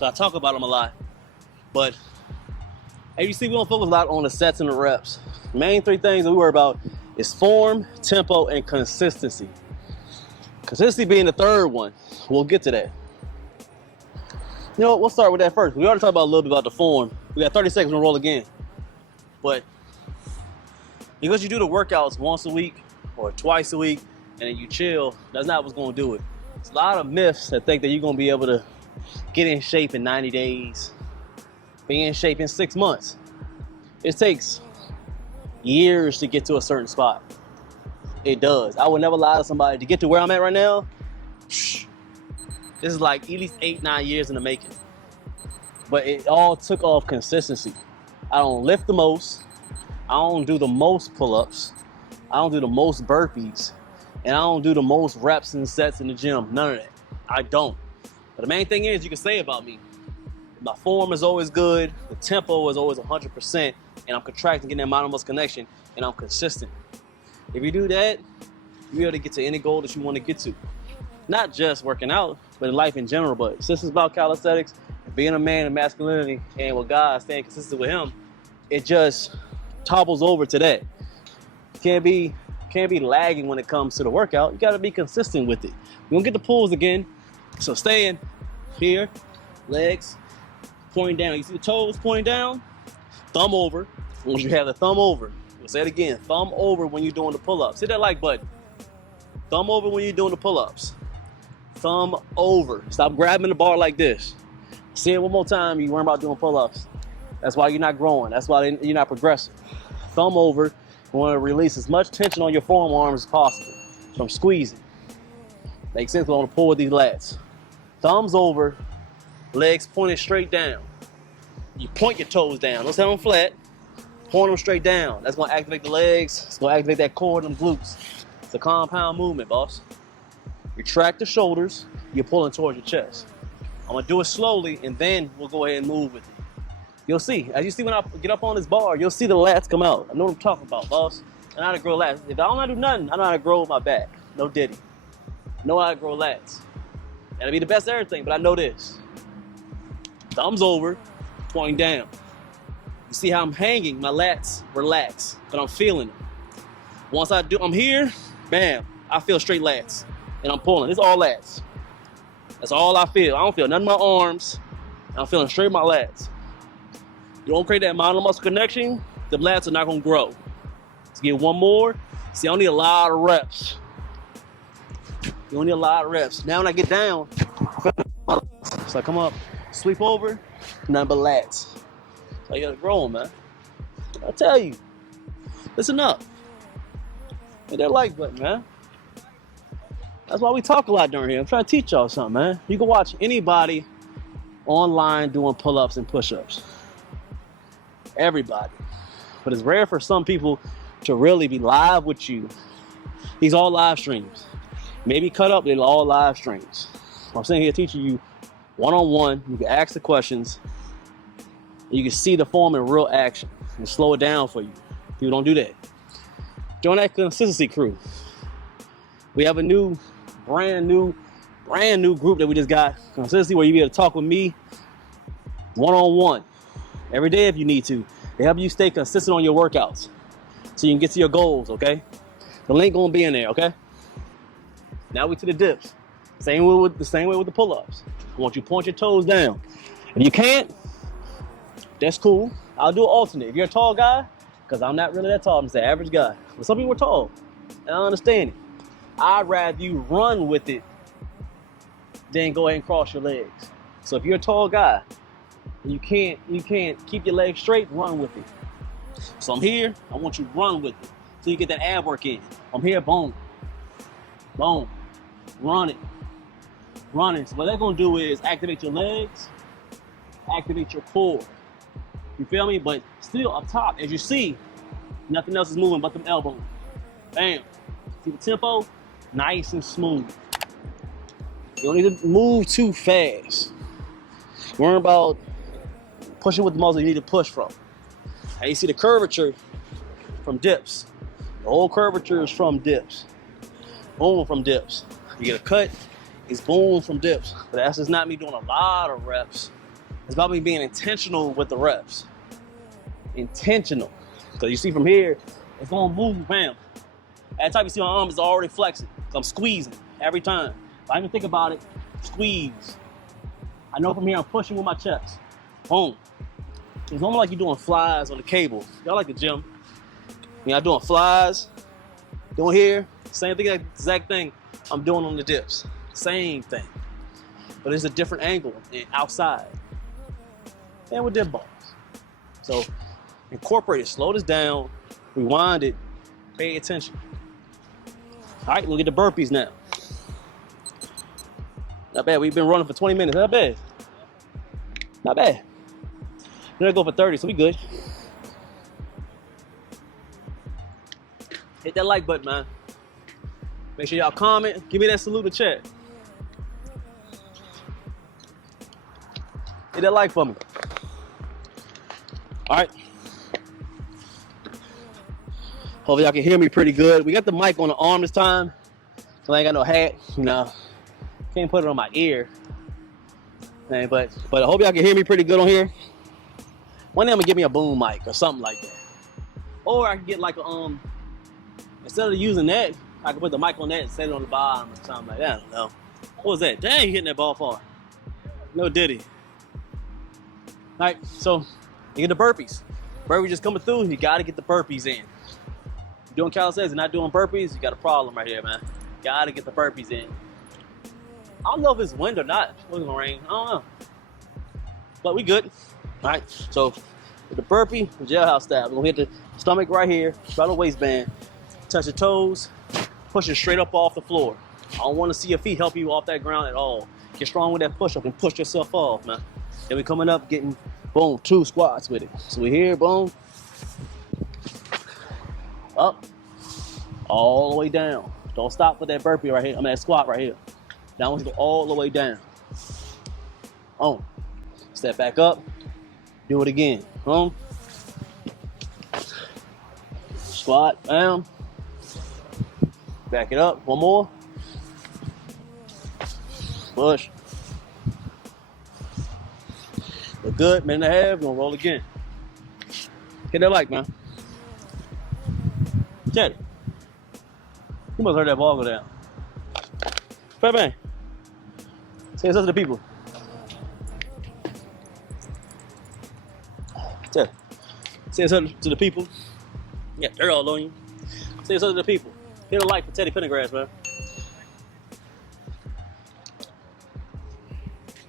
So I talk about them a lot. But as you see, we don't focus a lot on the sets and the reps. The main three things that we worry about is form, tempo, and consistency. Consistency being the third one. We'll get to that. You know what, we'll start with that first. We already talked about a little bit about the form. We got 30 seconds to roll again. But because you do the workouts once a week or twice a week and then you chill, that's not what's going to do it. There's a lot of myths that think that you're going to be able to get in shape in 90 days, be in shape in 6 months. It takes years to get to a certain spot. It does. I would never lie to somebody. To get to where I'm at right now, this is like at least 8-9 years in the making. But it all took off consistency. I don't lift the most. I don't do the most pull-ups. I don't do the most burpees. And I don't do the most reps and sets in the gym. None of that. I don't. But the main thing is, you can say about me, my form is always good, the tempo is always 100%, and I'm contracting, getting that mind-muscle connection, and I'm consistent. If you do that, you'll be able to get to any goal that you want to get to. Not just working out, but in life in general. But since it's about calisthenics, being a man and masculinity, and with God, staying consistent with Him, it just topples over to that. You can't be lagging when it comes to the workout. You got to be consistent with it. We're going to get the pulls again. So staying here, legs pointing down. You see the toes pointing down? Thumb over. Once you have the thumb over, we'll say it again. Thumb over when you're doing the pull-ups. Hit that like button. Thumb over when you're doing the pull-ups. Thumb over. Stop grabbing the bar like this. Say it one more time. You worry about doing pull-ups. That's why you're not growing. That's why you're not progressing. Thumb over. You want to release as much tension on your forearms as possible from squeezing. Makes sense. We want to pull with these lats. Thumbs over. Legs pointed straight down. You point your toes down. Don't set them flat. Point them straight down. That's going to activate the legs. It's going to activate that core and them glutes. It's a compound movement, boss. Retract the shoulders. You're pulling towards your chest. I'm going to do it slowly, and then we'll go ahead and move with it. You'll see. As you see when I get up on this bar, you'll see the lats come out. I know what I'm talking about, boss. I know how to grow lats. If I don't know how to do nothing, I know how to grow my back. No diddy. I know how to grow lats. That'll be the best of everything, but I know this. Thumbs over, pointing down. You see how I'm hanging, my lats relax, but I'm feeling them. Once I do, I'm here, bam, I feel straight lats. And I'm pulling. It's all lats. That's all I feel. I don't feel none of my arms. I'm feeling straight my lats. You don't create that mind-muscle connection, the lats are not going to grow. Let's get one more. See, I don't need a lot of reps. You don't need a lot of reps. Now when I get down, so I come up, sweep over, nothing but lats. So you got to grow them, man. I tell you, listen up. Hit that like button, man. That's why we talk a lot during here. I'm trying to teach y'all something, man. You can watch anybody online doing pull-ups and push-ups. Everybody. But it's rare for some people to really be live with you. These all live streams. Maybe cut up, they're all live streams. I'm sitting here teaching you one-on-one. You can ask the questions. You can see the form in real action and slow it down for you. People don't do that. Join that consistency crew. We have a brand new group that we just got. Consistency, where you be able to talk with me one-on-one every day if you need to. They help you stay consistent on your workouts so you can get to your goals, okay? The link gonna be in there, okay? Now we to the dips. Same way with the pull-ups. I want you to point your toes down. If you can't, that's cool. I'll do an alternate. If you're a tall guy, because I'm not really that tall, I'm just an average guy. But some people are tall, and I understand it. I'd rather you run with it than go ahead and cross your legs. So if you're a tall guy, and you can't keep your legs straight, run with it. So I'm here, I want you to run with it so you get that ab work in. I'm here, boom, boom, run it. So what they're gonna do is activate your legs, activate your core. You feel me? But still up top, as you see, nothing else is moving but them elbows. Bam. See the tempo? Nice and smooth. You don't need to move too fast. Worry about pushing with the muscle you need to push from. And you see the curvature from dips. The whole curvature is from dips. Boom from dips. You get a cut, it's boom from dips. But that's just not me doing a lot of reps. It's about me being intentional with the reps. Intentional. So you see from here, it's gonna move, bam. At the time you see my arm is already flexing. So I'm squeezing every time. If I even think about it, squeeze. I know from here I'm pushing with my chest. Boom. It's almost like you're doing flies on the cable. Y'all like the gym. You know, I'm doing flies, doing here, same thing, exact thing I'm doing on the dips. Same thing. But it's a different angle and outside. And with dip balls. So incorporate it, slow this down, rewind it, pay attention. All right, we'll get the burpees now. Not bad, we've been running for 20 minutes, not bad. Not bad. We're gonna go for 30, so we good. Hit that like button, man. Make sure y'all comment, give me that salute in chat. Hit that like for me. All right. Hopefully y'all can hear me pretty good. We got the mic on the arm this time, so I ain't got no hat, you know. Can't put it on my ear. Man, but I hope y'all can hear me pretty good on here. One day I'm gonna give me a boom mic or something like that. Or I can get like a instead of using that, I can put the mic on that and set it on the bottom or something like that. I don't know. What was that? Dang, you hitting that ball far. No diddy. All right, so you get the burpees. Burpee just coming through, you gotta get the burpees in. You're doing calisthenics and not doing burpees, you got a problem right here, man. Gotta get the burpees in. I don't know if it's wind or not. It's gonna rain, I don't know. But we good. All right, so with the burpee, jailhouse style, we're gonna hit the stomach right here, right on the waistband, touch the toes, push it straight up off the floor. I don't wanna see your feet help you off that ground at all. Get strong with that push up and push yourself off, man. Then we coming up, getting, boom, 2 squats with it. So we here, boom, up, all the way down. Don't stop with that burpee right here, that squat right here. Now I want you to go all the way down. Boom, step back up, do it again, boom. Squat, down, back it up, one more. Push. Look good, minute and a half, we're gonna roll again. Hit that like, man. Check it. You must have heard that ball go down. Fair bang. Say what's up to the people. Check it. Say what's up to the people. Yeah, they're all on you. Say what's up to the people. Hit a like for Teddy Pendergrass, man.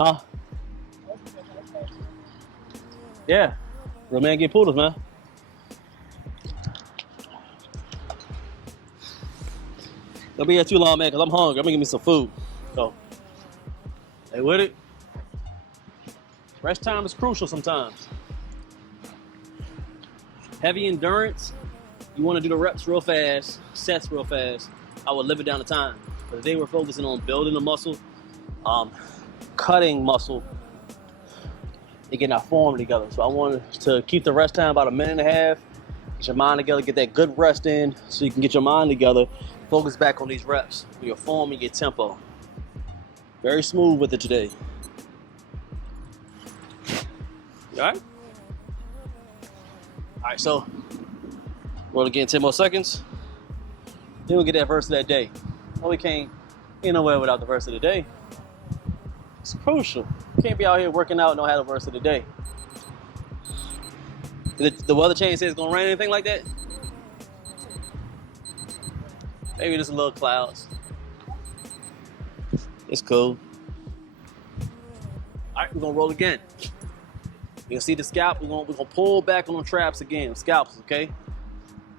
Huh? Yeah. Real man get poodles, man. Don't be here too long, man, because I'm hungry. I'm gonna give me some food. So, stay with it. Rest time is crucial sometimes. Heavy endurance, you want to do the reps real fast, sets real fast. I would live it down to time. But today we're focusing on building the muscle, cutting muscle, and getting our form together. So I wanted to keep the rest time about a minute and a half, get your mind together, get that good rest in so you can get your mind together, focus back on these reps, your form and your tempo. Very smooth with it today. You all right? All right, so roll again 10 more seconds. Then we'll get that verse of that day. Oh, we can't get nowhere without the verse of the day. It's crucial. You can't be out here working out and don't have the verse of the day. The weather change says it's gonna rain, anything like that? Maybe just a little clouds. It's cool. All right, we're gonna roll again. You can see the scalp. We're gonna pull back on the traps again, scalps, okay?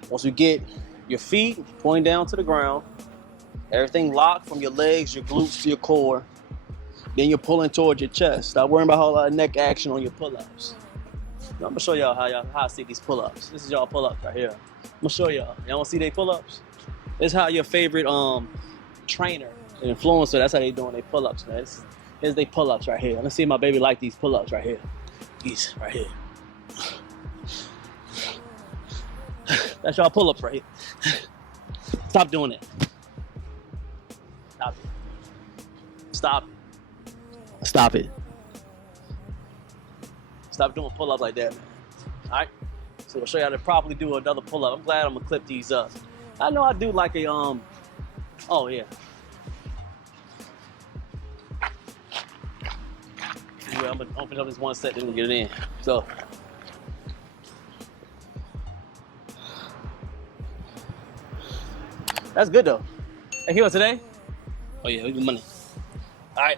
Once you get your feet pointing down to the ground, everything locked from your legs, your glutes to your core, then you're pulling towards your chest. Stop worrying about a whole lot of neck action on your pull-ups. Now, I'm gonna show y'all how I see these pull-ups. This is y'all pull-ups right here. I'm gonna show y'all. Y'all wanna see they pull-ups? This is how your favorite trainer and influencer, that's how they doing their pull-ups, man. Here's they pull-ups right here. Let's see if my baby like these pull-ups right here. These right here. That's y'all pull-ups right here. Stop doing it. Stop it. Stop it. Stop it. Stop doing pull-ups like that, man. All right? So we'll show you how to properly do another pull-up. I'm glad I'm gonna clip these up. I know I do like a, oh yeah. Anyway, I'm gonna finish up this one set, then we'll get it in. So. That's good though. Hey, here today? Oh yeah, we get money. All right.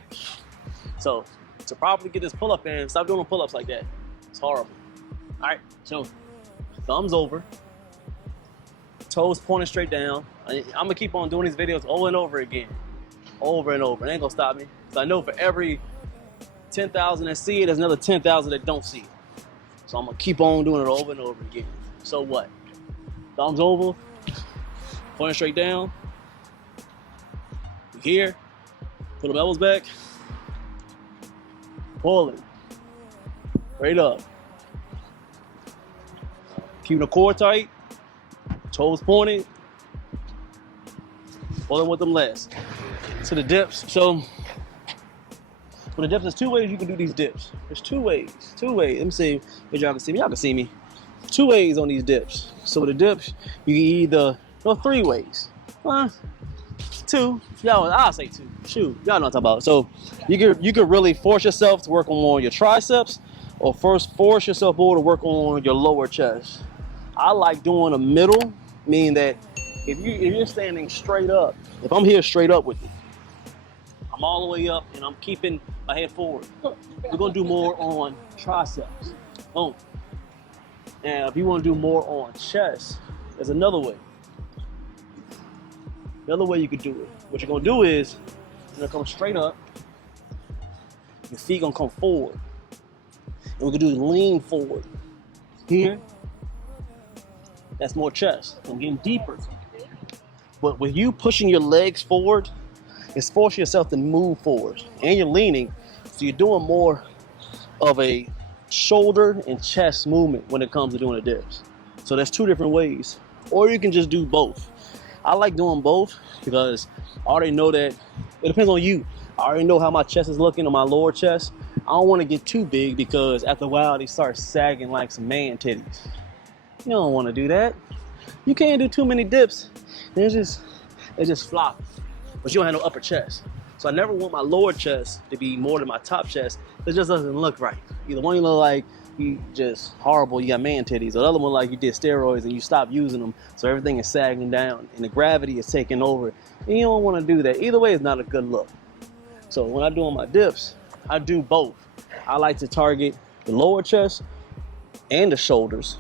So to properly get this pull-up in, stop doing pull-ups like that. It's horrible. All right. So thumbs over, toes pointing straight down. I'm gonna keep on doing these videos over and over again, over and over. It ain't gonna stop me. So I know for every 10,000 that see it, there's another 10,000 that don't see it. So I'm gonna keep on doing it over and over again. So what? Thumbs over, pointing straight down. Here, put the elbows back, pulling, straight up. Keeping the core tight, toes pointed, pulling with them legs. To the dips. So, for the dips, there's two ways you can do these dips. There's two ways. Let me see if y'all can see me. Y'all can see me. 2 ways on these dips. So with the dips, you can either, no, 3 ways. 2. I'll say 2. Shoot, y'all know what I'm talking about. So you could really force yourself to work on your triceps, or first force yourself over to work on your lower chest. I like doing a middle, meaning that if you're standing straight up, if I'm here straight up with you, I'm all the way up and I'm keeping my head forward. We're gonna do more on triceps. Boom. And if you want to do more on chest, there's another way. Another way you could do it. What you're gonna do is you're gonna come straight up. Your feet gonna come forward, and we're gonna do lean forward. Here, that's more chest. I'm getting deeper. But with you pushing your legs forward, it's forcing yourself to move forward, and you're leaning, so you're doing more of a shoulder and chest movement when it comes to doing the dips. So there's 2 different ways, or you can just do both. I like doing both because I already know that it depends on you. I already know how my chest is looking on my lower chest. I don't want to get too big because after a while they start sagging like some man titties. You don't want to do that. You can't do too many dips. They just flop. But you don't have no upper chest. So I never want my lower chest to be more than my top chest. It just doesn't look right. Either one you look like you just horrible, you got man titties, or the other one like you did steroids and you stopped using them, so everything is sagging down and the gravity is taking over. And you don't want to do that. Either way, it's not a good look. So when I'm doing my dips, I do both. I like to target the lower chest and the shoulders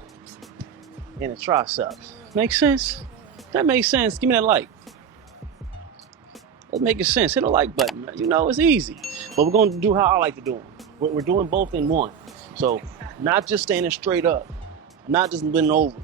and the triceps. Make sense? That makes sense. Give me that like. Let's make it sense. Hit a like button, man. You know, it's easy. But we're going to do how I like to do them. We're doing both in one. So not just standing straight up, not just bending over.